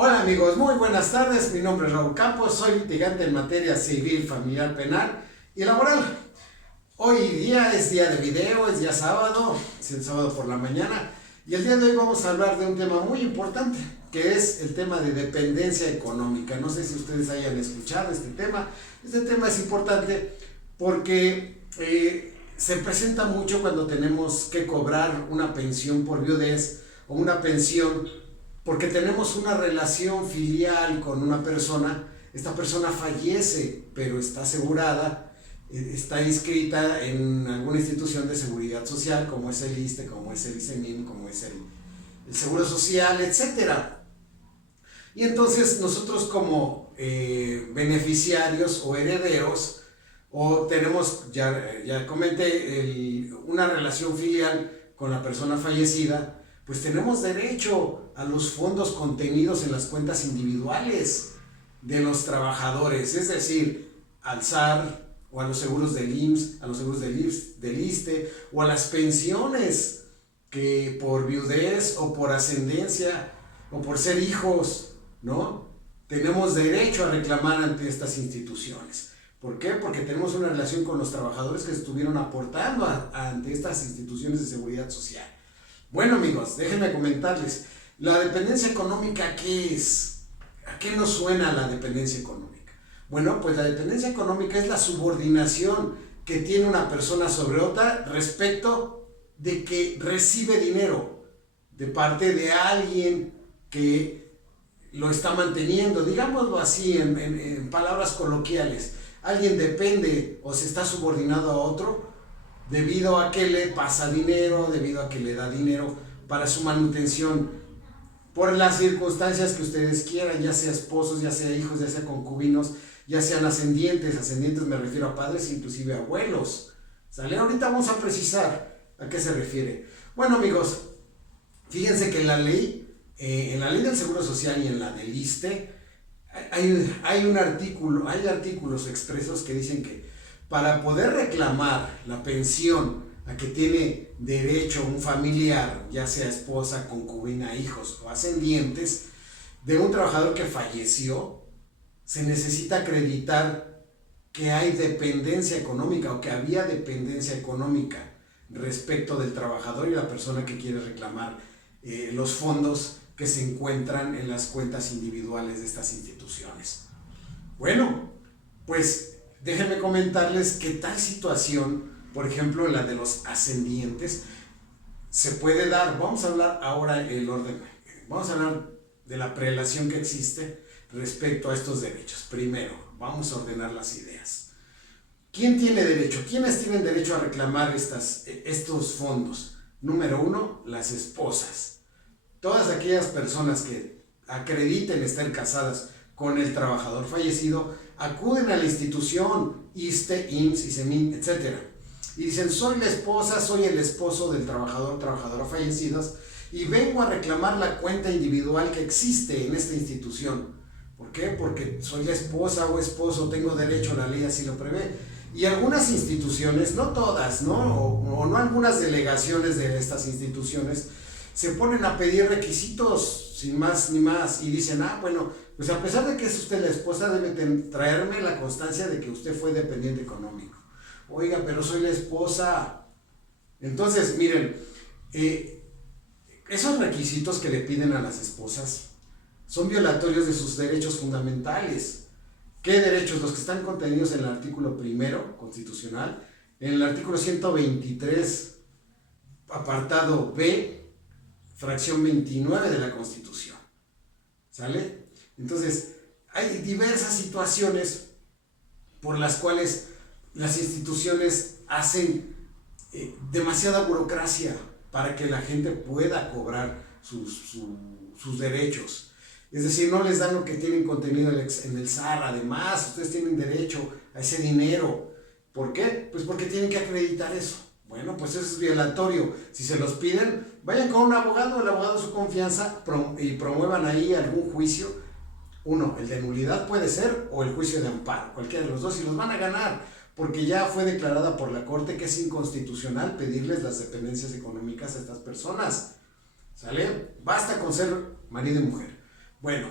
Hola amigos, muy buenas tardes. Mi nombre es Raúl Campos, soy litigante en materia civil, familiar, penal y laboral. Hoy día es día de video, es día sábado, es el sábado por la mañana y el día de hoy vamos a hablar de un tema muy importante que es el tema de dependencia económica. No sé si ustedes hayan escuchado este tema. Este tema es importante porque se presenta mucho cuando tenemos que cobrar una pensión por viudez o una pensión porque tenemos una relación filial con una persona. Esta persona fallece, pero está asegurada, está inscrita en alguna institución de seguridad social, como es el ISSSTE, como es el ISEMIN, como es el Seguro Social, etcétera. Y entonces nosotros como beneficiarios o herederos, o tenemos, ya comenté, una relación filial con la persona fallecida, pues tenemos derecho a los fondos contenidos en las cuentas individuales de los trabajadores, es decir, al SAR o a los seguros del IMSS, a los seguros del ISSSTE o a las pensiones que por viudez o por ascendencia o por ser hijos, ¿no? Tenemos derecho a reclamar ante estas instituciones. ¿Por qué? Porque tenemos una relación con los trabajadores que estuvieron aportando ante estas instituciones de seguridad social. Bueno amigos, déjenme comentarles, ¿la dependencia económica qué es? ¿A qué nos suena la dependencia económica? Bueno, pues la dependencia económica es la subordinación que tiene una persona sobre otra respecto de que recibe dinero de parte de alguien que lo está manteniendo, digámoslo así en palabras coloquiales. Alguien depende o se está subordinado a otro debido a que le pasa dinero, debido a que le da dinero para su manutención, por las circunstancias que ustedes quieran, ya sea esposos, ya sea hijos, ya sea concubinos, ya sean ascendientes me refiero a padres, inclusive abuelos, ¿sale? Ahorita vamos a precisar a qué se refiere. Bueno amigos, fíjense que en la ley del Seguro Social y en la del ISSSTE, hay artículos expresos que dicen que para poder reclamar la pensión a que tiene derecho un familiar, ya sea esposa, concubina, hijos o ascendientes, de un trabajador que falleció, se necesita acreditar que hay dependencia económica o que había dependencia económica respecto del trabajador y la persona que quiere reclamar los fondos que se encuentran en las cuentas individuales de estas instituciones. Bueno, pues déjenme comentarles que tal situación, por ejemplo la de los ascendientes, se puede dar. Vamos a hablar ahora el orden, vamos a hablar de la prelación que existe respecto a estos derechos. Primero, vamos a ordenar las ideas. ¿Quién tiene derecho? ¿Quiénes tienen derecho a reclamar estos fondos? Número uno, las esposas. Todas aquellas personas que acrediten estar casadas con el trabajador fallecido acuden a la institución ISSSTE, IMSS, ISEMIN, etc. Y dicen, soy la esposa, soy el esposo del trabajador, trabajadora fallecidos y vengo a reclamar la cuenta individual que existe en esta institución. ¿Por qué? Porque soy la esposa o esposo, tengo derecho, la ley así lo prevé. Y algunas instituciones, no todas, ¿no? O no algunas delegaciones de estas instituciones, se ponen a pedir requisitos sin más ni más y dicen, bueno, pues a pesar de que es usted la esposa, debe traerme la constancia de que usted fue dependiente económico. Oiga, pero soy la esposa. Entonces, miren, esos requisitos que le piden a las esposas son violatorios de sus derechos fundamentales. ¿Qué derechos? Los que están contenidos en el artículo primero constitucional, en el artículo 123, apartado B, fracción 29 de la Constitución. ¿Sale? Entonces, hay diversas situaciones por las cuales las instituciones hacen demasiada burocracia para que la gente pueda cobrar sus derechos. Es decir, no les dan lo que tienen contenido en el SAR. Además, ustedes tienen derecho a ese dinero. ¿Por qué? Pues porque tienen que acreditar eso. Bueno, pues eso es violatorio. Si se los piden, vayan con un abogado, el abogado de su confianza, y promuevan ahí algún juicio. Uno, el de nulidad puede ser, o el juicio de amparo, cualquiera de los dos, y los van a ganar, porque ya fue declarada por la Corte que es inconstitucional pedirles las dependencias económicas a estas personas. ¿Sale? Basta con ser marido y mujer. Bueno,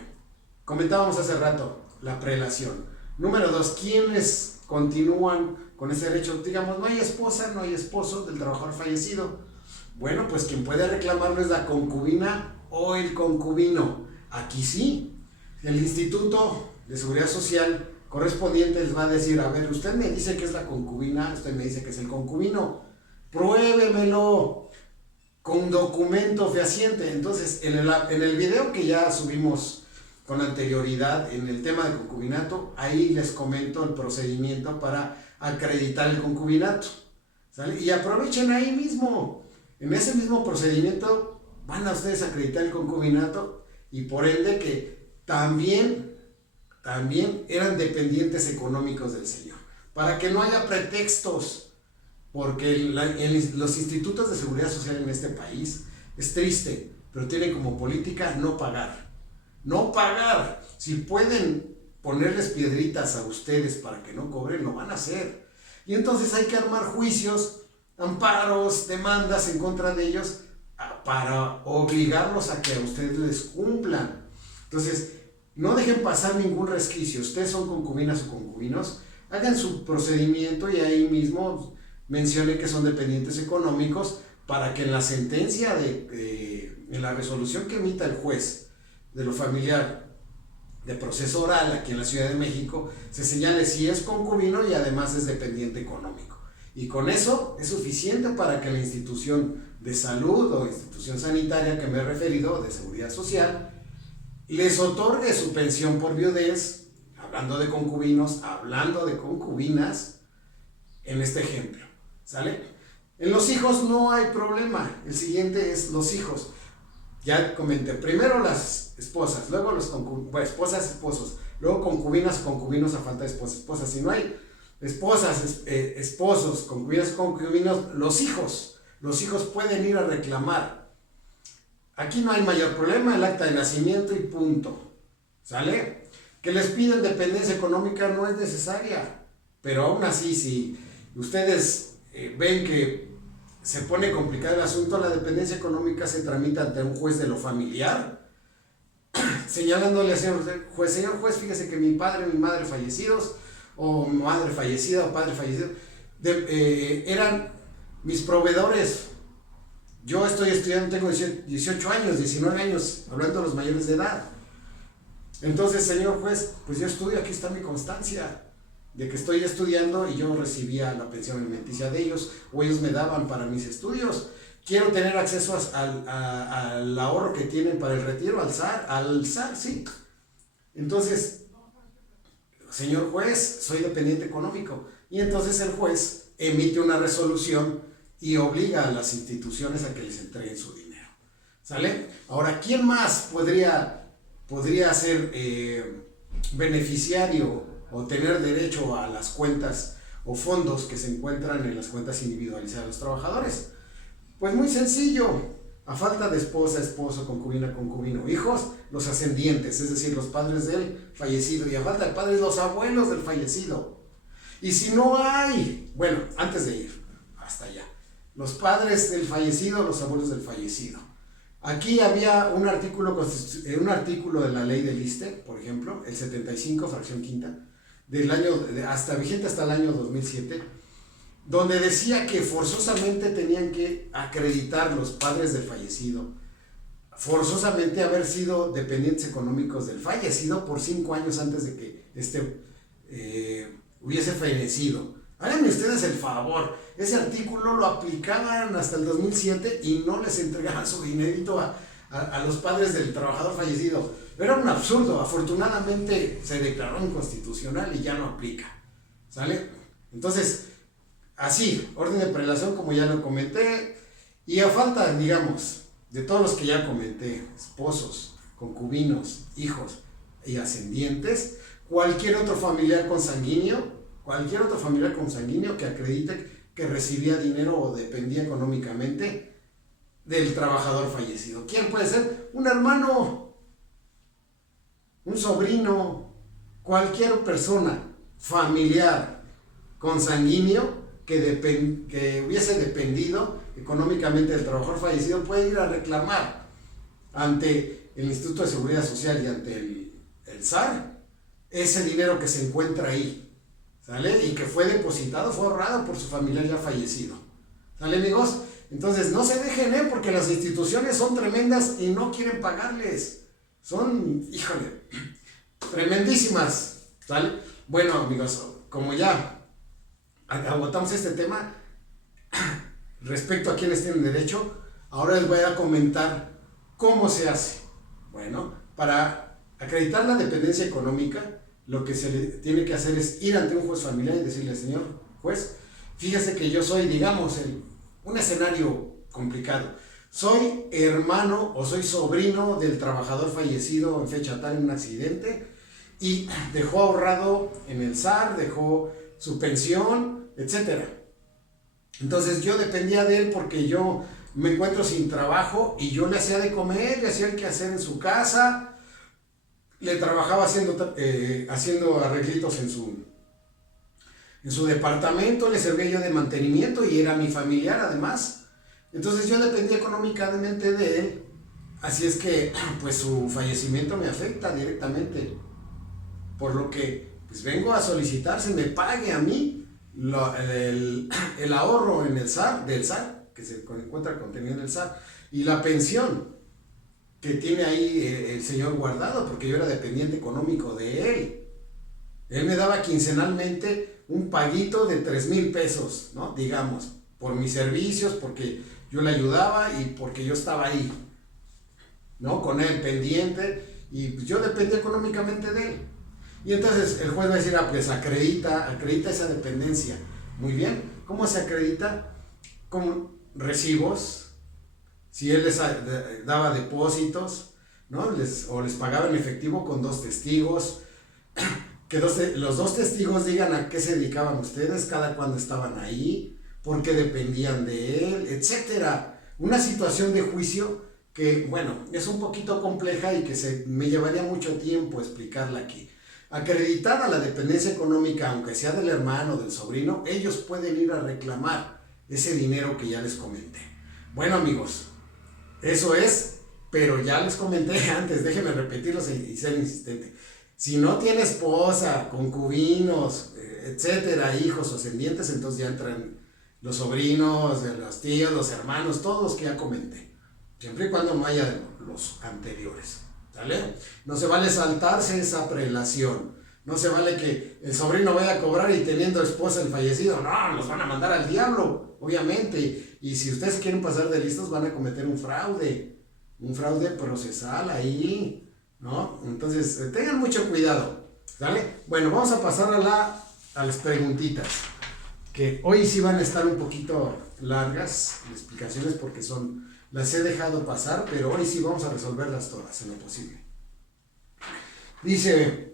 Comentábamos hace rato la prelación. Número 2, ¿quiénes continúan con ese derecho? Digamos, no hay esposa, no hay esposo del trabajador fallecido. Bueno, pues quien puede reclamarlo es la concubina o el concubino. Aquí sí, el Instituto de Seguridad Social correspondiente les va a decir, a ver, usted me dice que es la concubina, usted me dice que es el concubino, pruébemelo con documento fehaciente. Entonces, en el video que ya subimos con anterioridad en el tema de concubinato, ahí les comento el procedimiento para acreditar el concubinato, ¿sale? Y aprovechen ahí mismo, en ese mismo procedimiento van a ustedes a acreditar el concubinato y por ende que también eran dependientes económicos del señor, para que no haya pretextos, porque los institutos de seguridad social en este país es triste, pero tienen como política no pagar. No pagar. Si pueden ponerles piedritas a ustedes para que no cobren, lo van a hacer. Y entonces hay que armar juicios, amparos, demandas en contra de ellos para obligarlos a que a ustedes les cumplan. Entonces, no dejen pasar ningún resquicio. Ustedes son concubinas o concubinos, hagan su procedimiento y ahí mismo mencione que son dependientes económicos para que en la sentencia, en la resolución que emita el juez de lo familiar de proceso oral aquí en la Ciudad de México, se señale si es concubino y además es dependiente económico. Y con eso es suficiente para que la institución de salud o institución sanitaria que me he referido, de seguridad social, les otorgue su pensión por viudez, hablando de concubinos, hablando de concubinas, en este ejemplo, ¿sale? En los hijos no hay problema, el siguiente es los hijos. Ya comenté, primero las esposas, luego los esposas, esposos, luego concubinas, concubinos a falta de esposas, esposas. Si no hay esposas, esposos, concubinas, concubinos, los hijos pueden ir a reclamar. Aquí no hay mayor problema, el acta de nacimiento y punto, ¿sale? Que les piden dependencia económica no es necesaria, pero aún así, si ustedes ven que se pone complicado el asunto, la dependencia económica se tramita ante un juez de lo familiar, señalándole al señor juez, fíjese que mi padre y mi madre fallecidos, o madre fallecida o padre fallecido, eran mis proveedores. Yo estoy estudiando, tengo 18 años, 19 años, hablando de los mayores de edad. Entonces, señor juez, pues yo estudio, aquí está mi constancia de que estoy estudiando y yo recibía la pensión alimenticia de ellos, o ellos me daban para mis estudios. Quiero tener acceso al ahorro que tienen para el retiro, al SAR, sí. Entonces, señor juez, soy dependiente económico. Y entonces el juez emite una resolución y obliga a las instituciones a que les entreguen su dinero, ¿sale? Ahora, ¿quién más podría ser beneficiario o tener derecho a las cuentas o fondos que se encuentran en las cuentas individualizadas de los trabajadores? Pues muy sencillo, a falta de esposa, esposo, concubina, concubino, hijos, los ascendientes, es decir, los padres del fallecido, y a falta de padres, los abuelos del fallecido. Y si no hay, bueno, antes de ir hasta allá, los padres del fallecido, los abuelos del fallecido. Aquí había un artículo de la ley del ISSSTE, por ejemplo, el 75, fracción quinta, vigente hasta el año 2007, donde decía que forzosamente tenían que acreditar los padres del fallecido, forzosamente haber sido dependientes económicos del fallecido por 5 años antes de que hubiese fallecido. Háganme ustedes el favor, ese artículo lo aplicaban hasta el 2007 y no les entregaban su dinerito a los padres del trabajador fallecido. Era un absurdo, afortunadamente se declaró inconstitucional y ya no aplica, ¿sale? Entonces, así, orden de prelación como ya lo comenté, y a falta, digamos, de todos los que ya comenté, esposos, concubinos, hijos y ascendientes, cualquier otro familiar consanguíneo que acredite que recibía dinero o dependía económicamente del trabajador fallecido. ¿Quién puede ser? Un hermano, un sobrino, cualquier persona familiar consanguíneo que hubiese dependido económicamente del trabajador fallecido puede ir a reclamar ante el Instituto de Seguridad Social y ante el SAR, ese dinero que se encuentra ahí, ¿sale? Y que fue depositado, fue ahorrado por su familiar ya fallecido, ¿sale, amigos? Entonces no se dejen, porque las instituciones son tremendas y no quieren pagarles, son, híjole, tremendísimas, ¿sale? Bueno, amigos, como ya agotamos este tema respecto a quienes tienen derecho, ahora les voy a comentar cómo se hace. Bueno, para acreditar la dependencia económica, lo que se le tiene que hacer es ir ante un juez familiar y decirle: señor juez, fíjese que yo soy, digamos, un escenario complicado. Soy hermano o soy sobrino del trabajador fallecido en fecha tal en un accidente y dejó ahorrado en el SAR, dejó su pensión, etcétera. Entonces yo dependía de él porque yo me encuentro sin trabajo y yo le hacía de comer, le hacía el quehacer en su casa, le trabajaba haciendo arreglitos en su departamento, le servía yo de mantenimiento y era mi familiar además. Entonces yo dependía económicamente de él, así es que pues su fallecimiento me afecta directamente, por lo que pues vengo a solicitar se me pague a mí el ahorro en el SAR, del SAR, que se encuentra contenido en el SAR, y la pensión que tiene ahí el señor guardado, porque yo era dependiente económico de él. Él me daba quincenalmente un paguito de 3,000 pesos, ¿no? Digamos, por mis servicios, porque yo le ayudaba y porque yo estaba ahí, ¿no? Con él pendiente, y pues yo dependía económicamente de él. Y entonces el juez va a decir: pues acredita esa dependencia. Muy bien, ¿cómo se acredita? Con recibos, si él les daba depósitos, ¿no? O les pagaba en efectivo con 2 testigos, que los 2 testigos digan a qué se dedicaban ustedes, cada cuándo estaban ahí, por qué dependían de él, etcétera. Una situación de juicio que, bueno, es un poquito compleja y que me llevaría mucho tiempo explicarla aquí. Acreditada la dependencia económica, aunque sea del hermano o del sobrino, ellos pueden ir a reclamar ese dinero que ya les comenté. Bueno, amigos, eso es, pero ya les comenté antes, déjenme repetirlos y ser insistente. Si no tiene esposa, concubinos, etcétera, hijos o ascendientes, entonces ya entran los sobrinos, los tíos, los hermanos, todos los que ya comenté, siempre y cuando no haya los anteriores, ¿sale? No se vale saltarse esa prelación, no se vale que el sobrino vaya a cobrar y teniendo esposa el fallecido, no, los van a mandar al diablo, obviamente, y si ustedes quieren pasar de listos van a cometer un fraude procesal ahí, ¿no? Entonces tengan mucho cuidado, ¿sale? Bueno, vamos a pasar a las preguntitas, que hoy sí van a estar un poquito largas las explicaciones porque las he dejado pasar, pero hoy sí vamos a resolverlas todas en lo posible. Dice: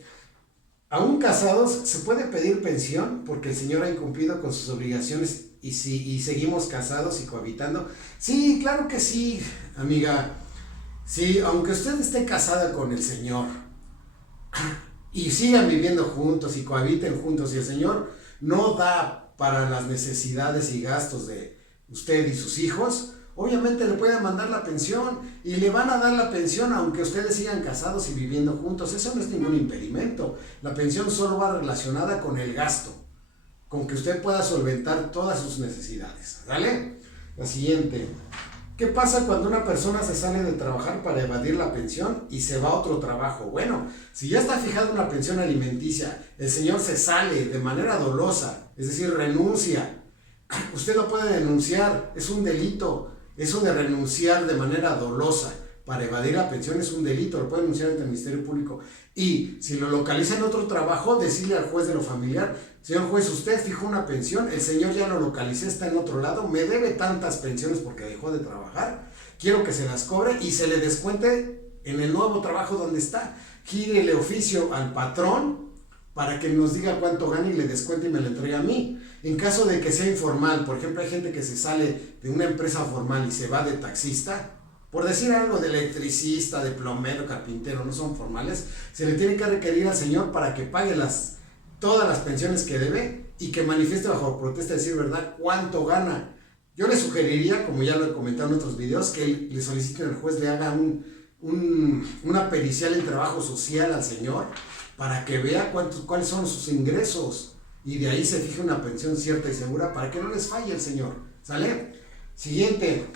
aún casados, ¿se puede pedir pensión porque el señor ha incumplido con sus obligaciones y seguimos casados y cohabitando? Sí, claro que sí, amiga. Sí, aunque usted esté casada con el señor y sigan viviendo juntos y cohabiten juntos y el señor no da para las necesidades y gastos de usted y sus hijos, obviamente le pueden mandar la pensión y le van a dar la pensión aunque ustedes sigan casados y viviendo juntos. Eso no es ningún impedimento. La pensión solo va relacionada con el gasto, con que usted pueda solventar todas sus necesidades, ¿vale? La siguiente: ¿qué pasa cuando una persona se sale de trabajar para evadir la pensión y se va a otro trabajo? Bueno, si ya está fijada una pensión alimenticia, el señor se sale de manera dolosa, es decir, renuncia, usted lo puede denunciar, es un delito. Eso de renunciar de manera dolosa para evadir la pensión es un delito, lo puede denunciar ante el Ministerio Público. Y si lo localiza en otro trabajo, decirle al juez de lo familiar: señor juez, usted fijó una pensión, el señor ya lo localicé, está en otro lado, me debe tantas pensiones porque dejó de trabajar, quiero que se las cobre y se le descuente en el nuevo trabajo donde está. Gírele oficio al patrón para que nos diga cuánto gana y le descuente y me lo entregue a mí. En caso de que sea informal, por ejemplo, hay gente que se sale de una empresa formal y se va de taxista, por decir algo, de electricista, de plomero, carpintero, no son formales, se le tiene que requerir al señor para que pague todas las pensiones que debe y que manifieste bajo protesta, decir verdad, cuánto gana. Yo le sugeriría, como ya lo he comentado en otros videos, que le soliciten al juez, le haga una pericial en trabajo social al señor para que vea cuáles son sus ingresos y de ahí se fije una pensión cierta y segura para que no les falle el señor. ¿Sale? Siguiente.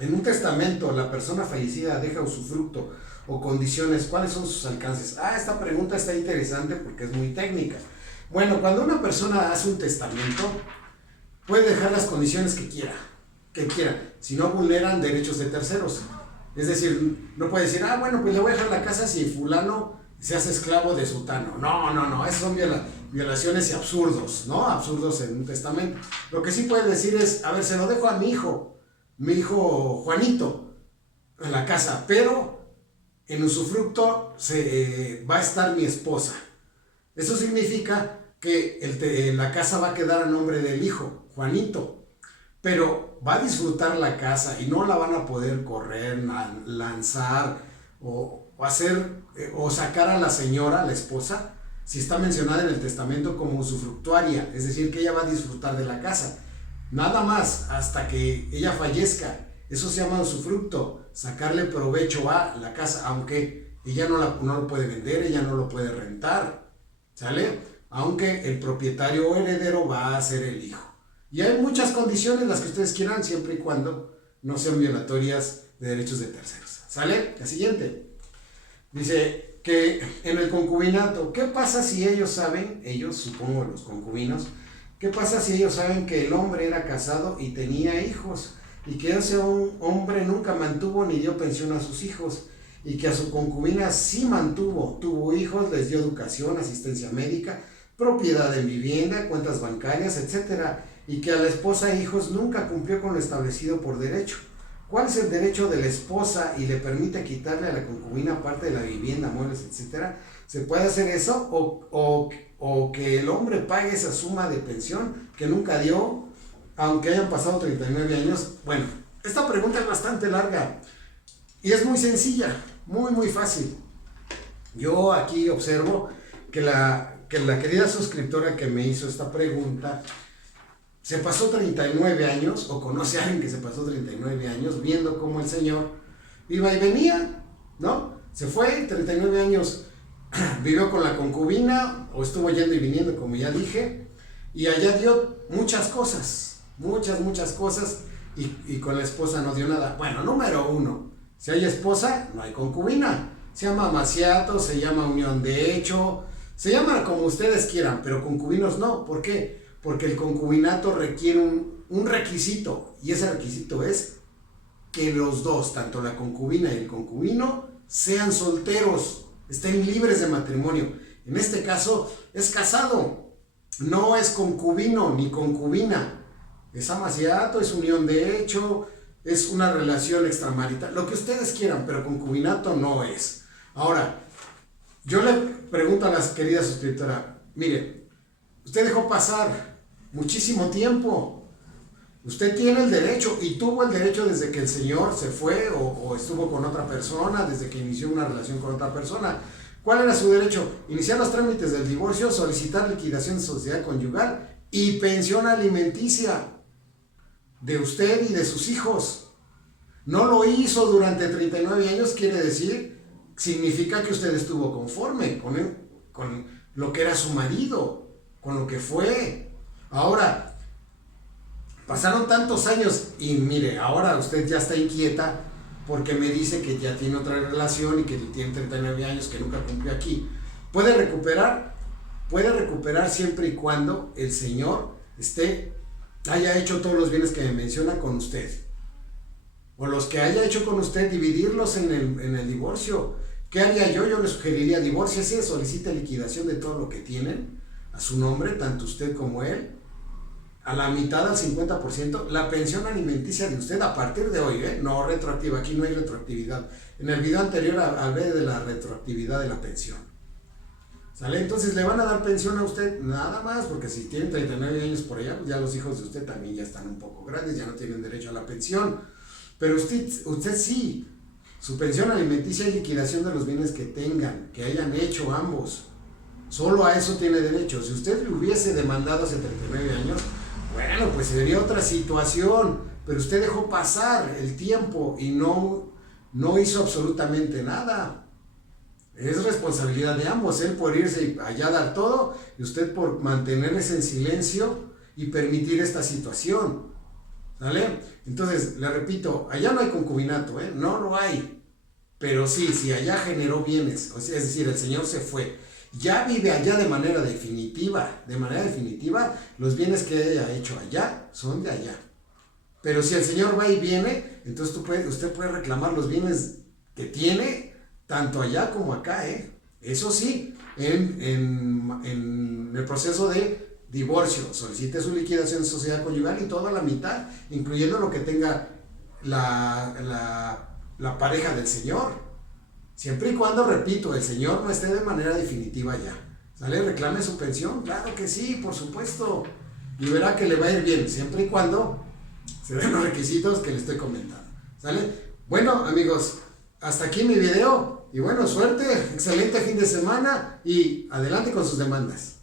En un testamento, la persona fallecida deja usufructo o condiciones, ¿cuáles son sus alcances? Esta pregunta está interesante porque es muy técnica. Bueno, cuando una persona hace un testamento, puede dejar las condiciones que quiera, si no vulneran derechos de terceros. Es decir, no puede decir, bueno, pues le voy a dejar la casa si fulano se hace esclavo de sutano. No, esos son violaciones y absurdos, ¿no? Absurdos en un testamento. Lo que sí puede decir es, a ver, se lo dejo a mi hijo Juanito, en la casa, pero en usufructo va a estar mi esposa. Eso significa que la casa va a quedar a nombre del hijo, Juanito, pero va a disfrutar la casa y no la van a poder correr, lanzar o hacer o sacar a la señora, la esposa, si está mencionada en el testamento como usufructuaria, es decir, que ella va a disfrutar de la casa. Nada más hasta que ella fallezca. Eso se llama usufructo, sacarle provecho a la casa, aunque ella no lo puede vender, ella no lo puede rentar, ¿sale? Aunque el propietario o heredero va a ser el hijo. Y hay muchas condiciones, las que ustedes quieran, siempre y cuando no sean violatorias de derechos de terceros. ¿Sale? La siguiente. Dice que en el concubinato, ¿qué pasa si ellos saben, supongo los concubinos, qué pasa si ellos saben que el hombre era casado y tenía hijos y que ese hombre nunca mantuvo ni dio pensión a sus hijos y que a su concubina sí tuvo hijos, les dio educación, asistencia médica, propiedad en vivienda, cuentas bancarias, etcétera, y que a la esposa e hijos nunca cumplió con lo establecido por derecho? ¿Cuál es el derecho de la esposa y le permite quitarle a la concubina parte de la vivienda, muebles, etcétera? ¿Se puede hacer eso o que el hombre pague esa suma de pensión que nunca dio, aunque hayan pasado 39 años? Bueno, esta pregunta es bastante larga y es muy sencilla, muy fácil. Yo aquí observo que la querida suscriptora que me hizo esta pregunta se pasó 39 años, o conoce a alguien que se pasó 39 años, viendo cómo el señor iba y venía, ¿no? Se fue, 39 años vivió con la concubina, o estuvo yendo y viniendo, como ya dije, y allá dio muchas cosas, muchas cosas, y con la esposa no dio nada. Bueno, número uno, si hay esposa, no hay concubina. Se llama amaciato, se llama unión de hecho, se llama como ustedes quieran, pero concubinos no. ¿Por qué? Porque el concubinato requiere un requisito, y ese requisito es que los dos, tanto la concubina y el concubino, sean solteros, estén libres de matrimonio. En este caso es casado, no es concubino ni concubina, es amaciato, es unión de hecho, es una relación extramarital, lo que ustedes quieran, pero concubinato no es. Ahora, yo le pregunto a la querida suscriptora, mire, usted dejó pasar muchísimo tiempo, usted tiene el derecho y tuvo el derecho desde que el señor se fue o estuvo con otra persona, desde que inició una relación con otra persona. ¿Cuál era su derecho? Iniciar los trámites del divorcio, solicitar liquidación de sociedad conyugal y pensión alimenticia de usted y de sus hijos. No lo hizo durante 39 años, significa que usted estuvo conforme con lo que era su marido, con lo que fue. Ahora, pasaron tantos años y mire, ahora usted ya está inquieta porque me dice que ya tiene otra relación y que tiene 39 años, que nunca cumplió aquí. Puede recuperar siempre y cuando el señor haya hecho todos los bienes que me menciona con usted, o los que haya hecho con usted, dividirlos en el divorcio. ¿Qué haría yo? Yo le sugeriría divórciese, solicite liquidación de todo lo que tienen a su nombre, tanto usted como él, a la mitad, al 50%, la pensión alimenticia de usted a partir de hoy, no retroactiva, aquí no hay retroactividad. En el video anterior hablé de la retroactividad de la pensión. ¿Sale? Entonces le van a dar pensión a usted nada más, porque si tienen 39 años por allá, pues ya los hijos de usted también ya están un poco grandes, ya no tienen derecho a la pensión. Pero usted sí, su pensión alimenticia y liquidación de los bienes que tengan, que hayan hecho ambos, solo a eso tiene derecho. Si usted le hubiese demandado hace 39 años, bueno, pues sería otra situación, pero usted dejó pasar el tiempo y no no hizo absolutamente nada. Es responsabilidad de ambos, él por irse allá a dar todo y usted por mantenerse en silencio y permitir esta situación. ¿Sale? Entonces, le repito, allá no hay concubinato, no lo hay. Pero sí, si allá generó bienes, o sea, es decir, el señor se fue, ya vive allá de manera definitiva, los bienes que haya hecho allá son de allá. Pero si el señor va y viene, entonces usted puede reclamar los bienes que tiene, tanto allá como acá, Eso sí, en el proceso de divorcio, solicite su liquidación de sociedad conyugal y toda la mitad, incluyendo lo que tenga la pareja del señor. Siempre y cuando, repito, el señor no esté de manera definitiva ya. ¿Sale? Reclame su pensión, claro que sí, por supuesto. Y verá que le va a ir bien, siempre y cuando se den los requisitos que le estoy comentando. ¿Sale? Bueno, amigos, hasta aquí mi video. Y bueno, suerte, excelente fin de semana y adelante con sus demandas.